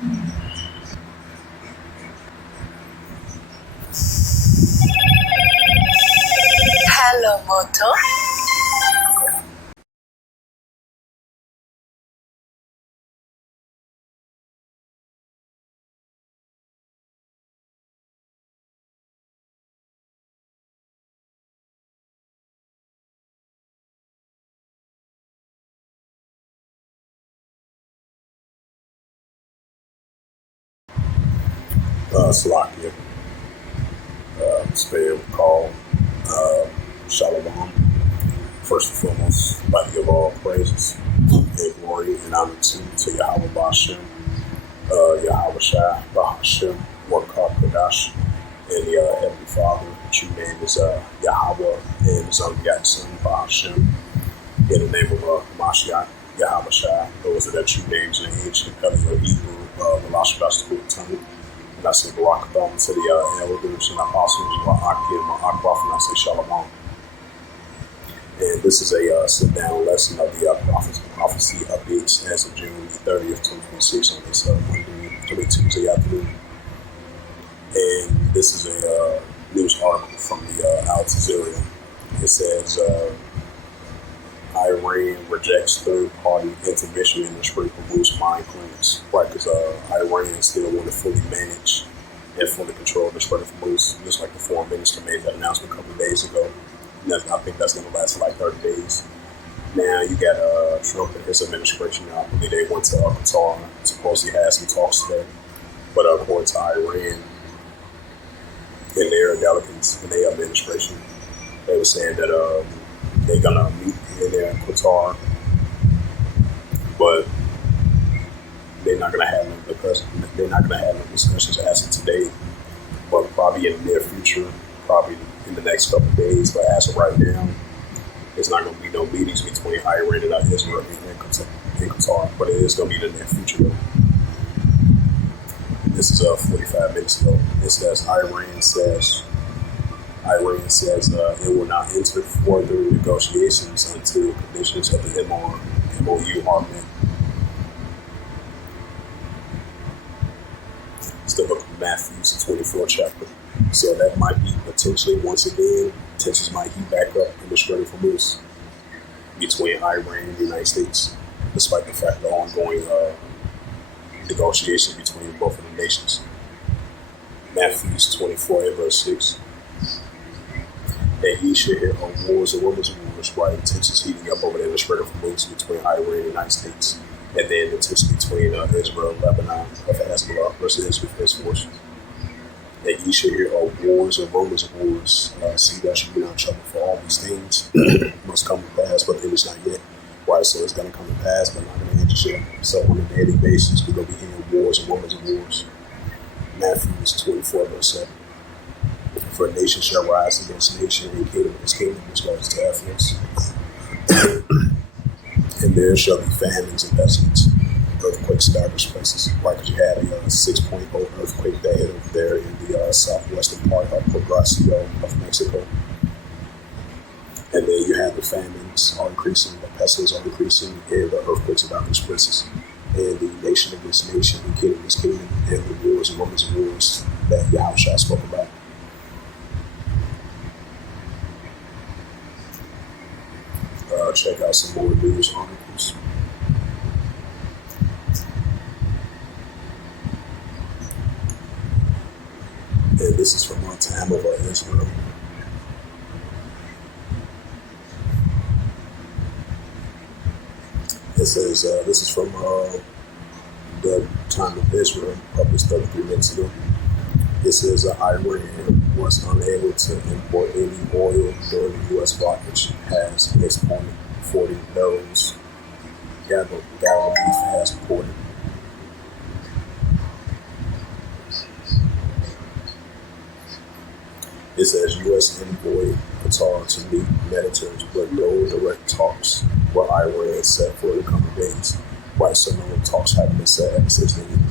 Hello, Moto. Slovakia, spell called Shalom. First and foremost, I'd like to give all praises and glory and honor to Yahweh Bashem, Yahweh Shai, Bahashem, Wakar Kadash, and the Heavenly Father. The true name is Yahweh, and his unbegotten Son, Bahashem, in the name of Mashiach, Yahweh Shai. Those are their true names in ancient colors of Hebrew, Velashadash, the tongue. And I say Barak Thon to the elders and apostles, Ma'akim, Ma'akbaf, and I say Shalom. And this is a sit-down lesson of the prophecy updates as of June 30th, 2026 on this Tuesday afternoon. And this is a news article from the Al Jazeera. It says Iran rejects third-party intervention in the Strait of Hormuz mine clearance. Right, because Iran still want to fully manage and fully control the Strait of Hormuz, just like the foreign minister made that announcement a couple of days ago. And I think that's going to last for like 30 days. Now you got Trump and his administration. I believe they went to Qatar, supposedly had some talks today. But according to Iran and their delegates and their administration, they were saying that they're gonna meet in there in Qatar, but they're not gonna have no discussions as of today. But probably in the near future, probably in the next couple of days. But as of right now, there's not gonna be no meetings between Iran and Israel in Qatar. But it is gonna be in the near future though. This is 45 minutes ago. It says Iran says it will not enter further negotiations until conditions of the MOU are met. It's the book of Matthew, 24th chapter. So that might be potentially, once again, tensions might heat back up in the Strait of Hormuz between Iran and the United States, despite the fact of the ongoing negotiations between both of the nations. Matthew 24 and verse 6. That ye should hear of wars and rumors of wars, right? Tensions heating up over there in the Strait of Hormuz between Iran and the United States, and then the tensions between Israel and Lebanon of Hezbollah versus Israel's forces. That ye should hear of wars and rumors of wars. See that should be in trouble for all these things must come to pass, but it is not yet. Right, so it's going to come to pass, but not going to end yet. So on a daily basis, we're going to be hearing wars and rumors of wars. Matthew 24 verse 7. For a nation shall rise against nation, and kingdom against kingdom, which goes to Ephesus. And there shall be famines and pestilence, earthquakes in diverse places. Right, because you had a 6.0 earthquake that hit over there in the southwestern part of Progreso of Mexico. And then you have the famines are increasing, the pestilence are increasing, and the earthquakes in diverse places. And the nation against nation, and kingdom against kingdom, and the wars and rumors of wars that Yahushua spoke about. Check out some more news articles. And this is from Time of Israel. It says, this is from the Time of Israel, published 33 minutes ago. It says Iran was unable to import any oil during the U.S. blockage, has exported 40 barrels gallon beef has reported. It says U.S. envoy Qatar to meet Mediterranean, but no direct talks were Iran set for the coming days. Right, so no talks haven't been set ever since then.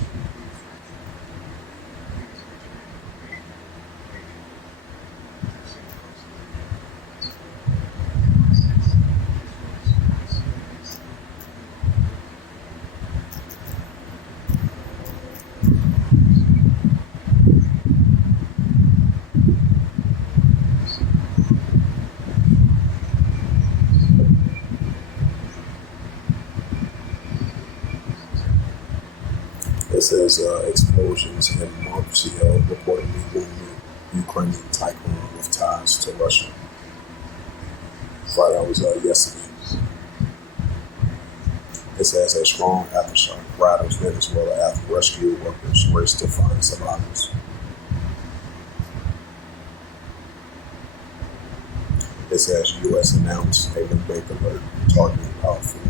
It says explosions in Montreal reportedly wounded Ukrainian tycoon with ties to Russia. Right, that was yesterday. It says a strong aftershock rattles Venezuela after rescue workers race to find survivors. It says U.S. announced a new bank alert targeting powerful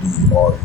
DRUCARTEL.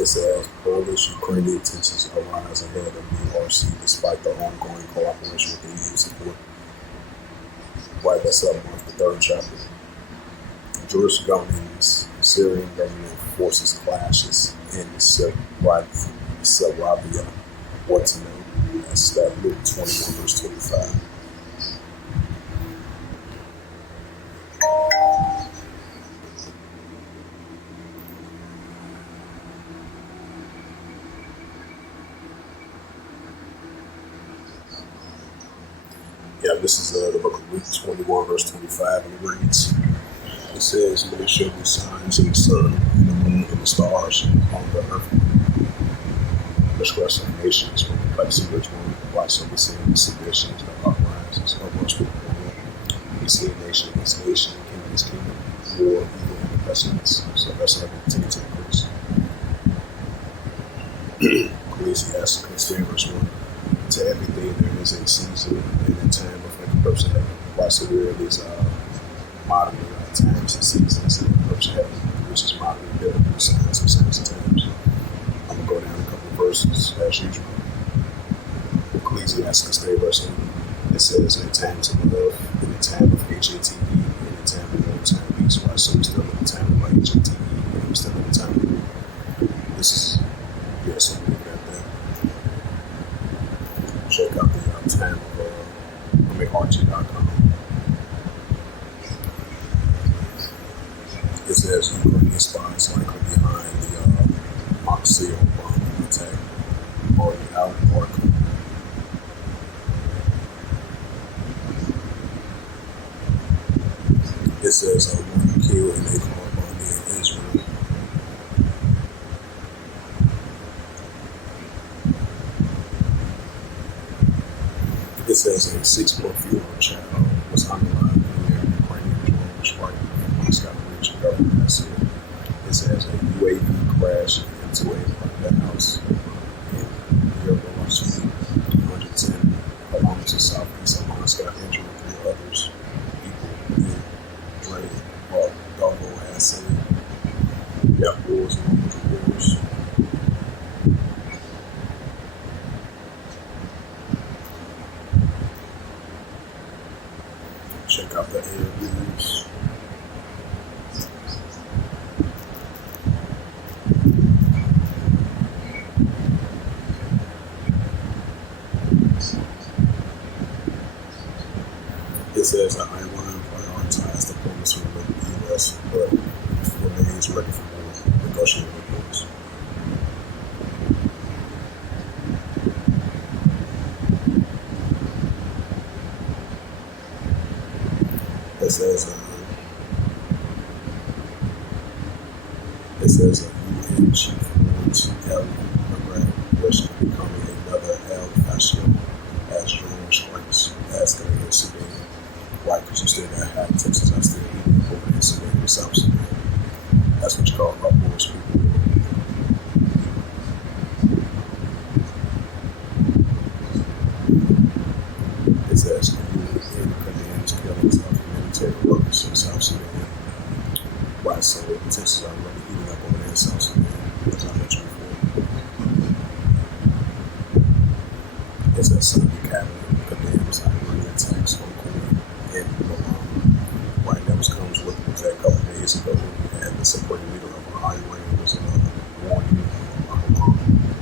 It says Polish-Ukrainian tensions arise ahead of DRC despite the ongoing cooperation with EU support. Right, that's up on the third chapter. Jewish government's Syrian government forces clashes in Sarabia. What to know? That's that Luke 21 verse 25. Yeah, this is the book of Luke 21 verse 25, and it reads, it says, "Many shall be signs in the sun, and the moon, and the stars on the earth. Distress of nations from the place of which one, rise up the submissions, the uprises of us with war. We see a nation against nation, kingdom against kingdom, war, evil, and pestilence." So that's how we continue to increase. Ecclesiastes 3 verse 1. To everything there is a season and a time of like a purpose of heaven. Why so there is modern times and seasons and purpose of heaven, which is modern biblical science and science of times. I'm gonna go down a couple of verses as usual. Ecclesiastes 3 verse 1. It says, "In times of love, in the time of HATE, in the time of no time peace." Why so we're still in the time of HATE, and we're still in the time of this is so we'll leave it at that. Check out the time of RT.com. It says Ukrainian spies likely behind the Montreal bombing attack. Already out of Markham. It says one killed in a car bombing in Israel. It says a 6-month-year-old child was unalive near Ukrainian drone strike in Moscow region, government said. It says a UAV crashed into a private house in Yerevan, 110 kilometers southeast of Moscow, injuring 3 others. People in Dre Darvo has said, "Yeah, wars and wars." Check out the air news. It says that Iran prioritized diplomacy with the U.S., but remains ready for war, negotiating reports. It says that UN chief warns El Iran risks becoming another El Fascio as drone strikes escalate in Sudan. Why? Because you still got half Texas, I still eating over in Sudan and South Sudan. That's what you call uproars, people. It says UN condemns killings of military workers in South Sudan. Why? So Texas are really heating up over there in South Sudan, as I mentioned before. It says Saudi cabinet condemns Iranian attacks on Kuwait and Iran. Right, that comes with that a couple of days ago, and the supreme leader of Iran was warning Iran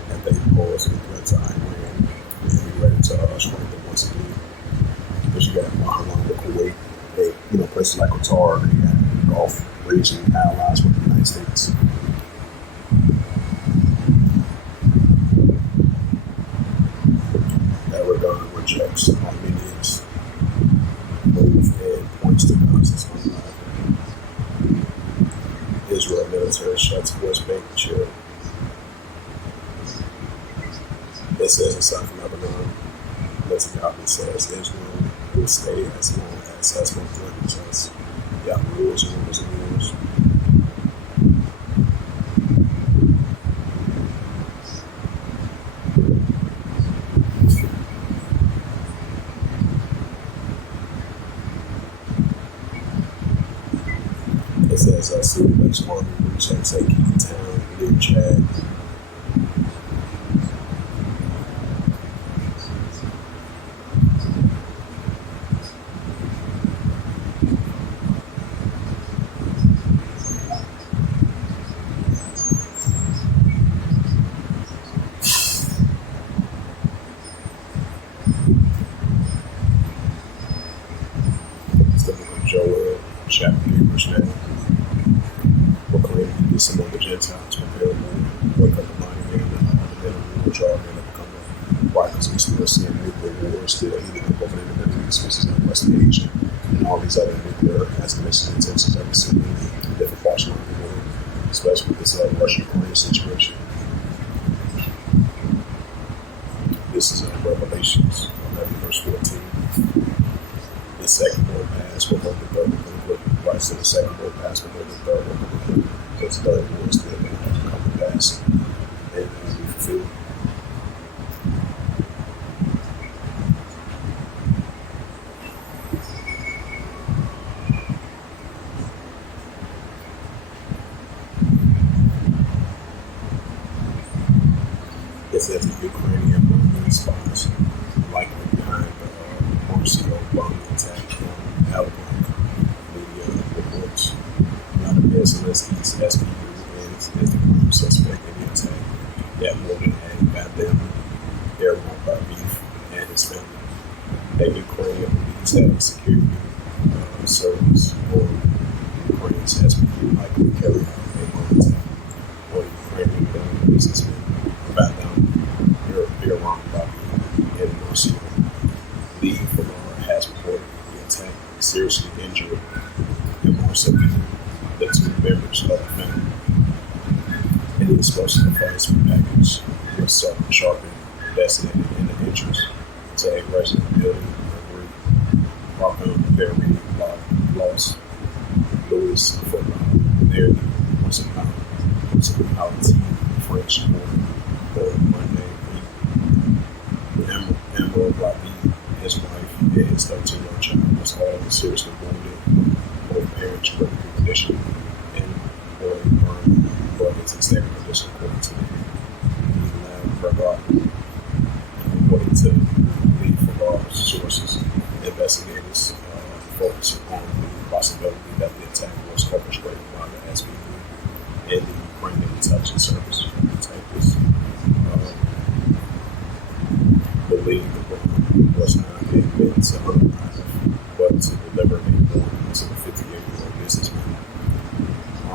that they pose a threat to Iran and be ready to course, you got Bahrain, Kuwait, places like Qatar, and you got Gulf region allies with the United States. Erdogan rejects Armenians' move and points to Gaza's unraveling. Israel military shuts West Bank charity. It says in South Lebanon, Netanyahu says Israel will stay as long as Hezbollah threatens us. Yeah, rules and rules and rules. It says Syria's army rejects a key town near Chad. It's the book of Joel, chapter 3, verse 9. Proclaim peace among the Gentiles, prepare war, wake up the mighty man, and the men of war, draw men of come up. Why? Because we still see nuclear war still heating up over in the Middle East, which is in West Asia, and all these other nuclear escalation intentions that we see in different parts around the world, especially with this Russia-Ukraine situation. This is in Revelations 11, verse 14. The second will pass before the third will come. Christ said the second will pass before the third will come. Because the third will still going to have to come to pass and be fulfilled. It says the Ukrainian bombing spies likely behind the Moscow bombing attack from Alabama. Media reports Vladimir Zelensky's SBU is the prime suspect in the attack that Morgan had goddamn airborne by Beef and his family. A Ukrainian police have security service for Ukraine's SBU likely carried out a bomb attack on Ukrainian businessmen about them. Iran by Beef and Moscow. Lee Falar has reported the attack seriously injured and more severely the two members of the family. And the explosive device package was sharpened, designated in the entrance to a resident building in Rockland, Berry, Los Louis Football, near the municipality French border on Monday. Emerald Blackby, his wife, and his 13-year-old child was all seriously wounded. Both parents were in good condition and were burned, but it's in stable condition according to the lab record. According to Lee Falar's sources, investigators focused on the possibility that the attack was orchestrated by the SBU and the Ukrainian intelligence service. Detectives believe the bomb was not meant to harm but to deliver a warning to the 58-year-old businessman.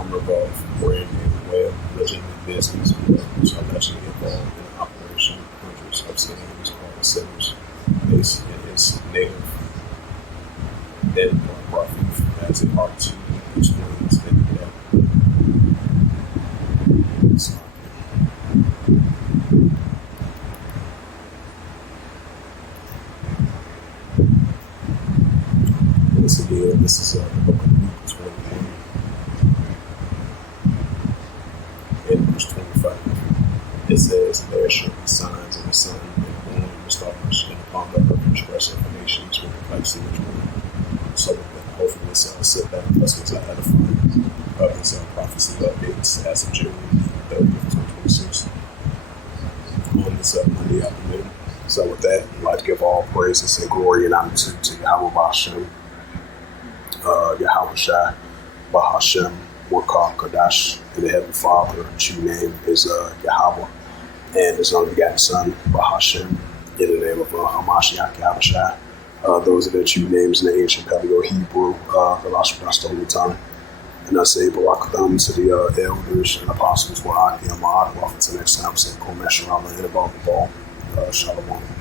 Revolve brand name Web, legitimate business, was allegedly involved in an operation hundreds of cities called Sinners, based in his native Denmark, as a hard to explain in depth. This is the book of Luke 21 and verse 25. It says, "There shall be signs in the sun and the moon and the stars, and upon the earth express informations with the place in which one." So hopefully this sit down lessons I edifying of this prophecy updates as of January 30th, 2026 on this Monday afternoon. So with that, I'd like to give all praises and glory and honor to Yahweh Bashem. Yahweh Shai, Bahashem, Warkah, Kadash, and the Heavenly Father, true name is Yahweh, and His only begotten Son, Bahashem, in the name of Hamashiach, Yahweh Shai, Those are the true names in the ancient Paleo-Hebrew, that's the holy time. And I say Barak Thumb to the elders and apostles, Wa'ad Yamad, welcome to the next time, say Komesh Rama, and about the ball. Shalom.